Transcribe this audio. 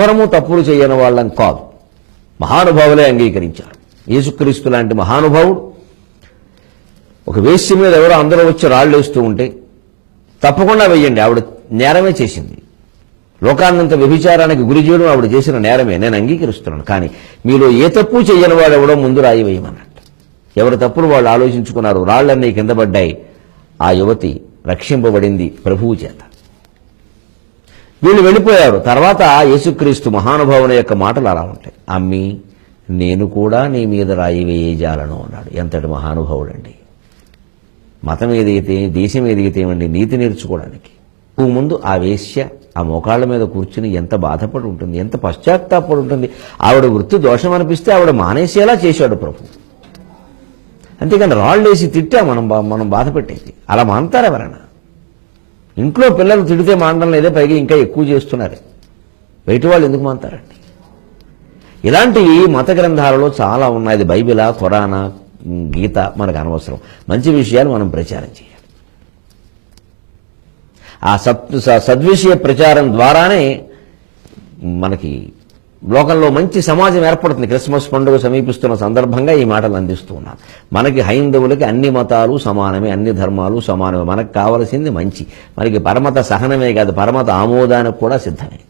ఎవ్వరము తప్పులు చేయని వాళ్ళం కాదు, మహానుభావులే అంగీకరించారు. యేసుక్రీస్తు లాంటి మహానుభావుడు ఒక వేశ్య మీద ఎవరో అందరూ వచ్చి రాళ్ళు వేస్తూ ఉంటే తప్పకుండా వెయ్యండి, ఆవిడ నేరమే చేసింది, లోకాన్నంత వ్యభిచారానికి గురి చేయడం ఆవిడ చేసిన నేరమే, నేను అంగీకరిస్తున్నాను. కానీ మీలో ఏ తప్పు చేయని వాడు ఎవడో ముందు రాయి వేయమన్నట్టు. ఎవరి తప్పులు వాళ్ళు ఆలోచించుకున్నారు, రాళ్లన్నీ కింద పడ్డాయి, ఆ యువతి రక్షింపబడింది ప్రభువు చేత. వీళ్ళు వెళ్ళిపోయారు. తర్వాత యేసుక్రీస్తు మహానుభావుని యొక్క మాటలు అలా ఉంటాయి, అమ్మి నేను కూడా నీ మీద రాయి వేయజాలను అన్నాడు. ఎంతటి మహానుభావుడండి! మతం ఏదైతే, దేశం ఏదైతే ఏమండి, నీతి నేర్చుకోవడానికి ముందు ఆ వేశ్య ఆ మోకాళ్ళ మీద కూర్చుని ఎంత బాధపడి ఉంటుంది, ఎంత పశ్చాత్తాపడి ఉంటుంది. ఆవిడ వృత్తి దోషం అనిపిస్తే ఆవిడ మానేసేలా చేశాడు ప్రభు. అంతేకాని రాళ్ళేసి తిట్టా మనం బాధ పెట్టేది. అలా మానతారు ఎవరైనా? ఇంట్లో పిల్లలు తిడితే మానడం లేదే, పైగా ఇంకా ఎక్కువ చేస్తున్నారు. బయట వాళ్ళు ఎందుకు మానతారండి? ఇలాంటివి మత గ్రంథాలలో చాలా ఉన్నాయి. అది బైబిలా, ఖురానా, గీత మనకు అనవసరం. మంచి విషయాలు మనం ప్రచారం చేయాలి. ఆ సద్విషయ ప్రచారం ద్వారానే మనకి లోకంలో మంచి సమాజం ఏర్పడుతుంది. క్రిస్మస్ పండుగ సమీపిస్తున్న సందర్భంగా ఈ మాటలు అందిస్తూ ఉన్నాను. మనకి హైందవులకి అన్ని మతాలు సమానమే, అన్ని ధర్మాలు సమానమే. మనకు కావలసింది మంచి. మనకి పరమత సహనమే కాదు, పరమత ఆమోదానికి కూడా సిద్ధమే.